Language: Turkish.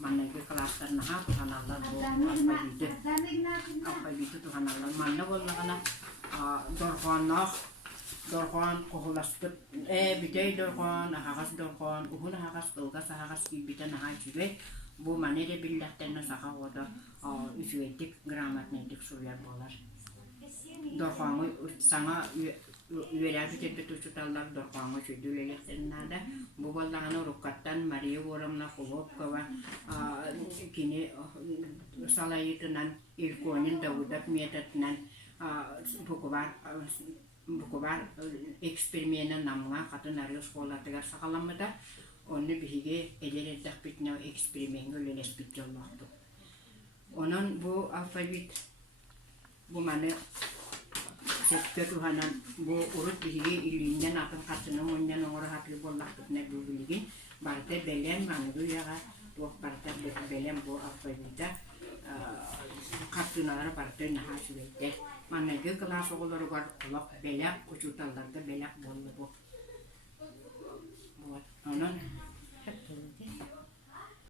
mannaga klaslarına ha tuhanallar bu alfabeti tuhanallar manna bollagana dorxon qohulastıp bitey dorxon hagas dorxon uhun hagas ılgas hagas biten haçıbe bu manere billahterine saha oda üsüettik gramatnetik sorular bolar dorxonu sana üyeler tepet uçutallar dorxonu şöydüleleklerinde bu bollagana rukkattan Maria Voramna Khobokova kini salayıtınan ilkonin Davudat Mietatnan bukubar eksperimenin namına katın arıyor skolatıgar sakalamada onu bihige ederek bitne eksperimen öleles bitjolmaktı. Onun bu alfabet bu mane sektör tuhanan bu urut bihige ilinden akın katının ondan onu hatlı bollaktık ne bu bilgi barda belen mangu yaga bu barda belen bu alfabete katınlara barda nahasılıydı. Mannaga kelas okulları var kulak belak uçutallarda belak bollu bu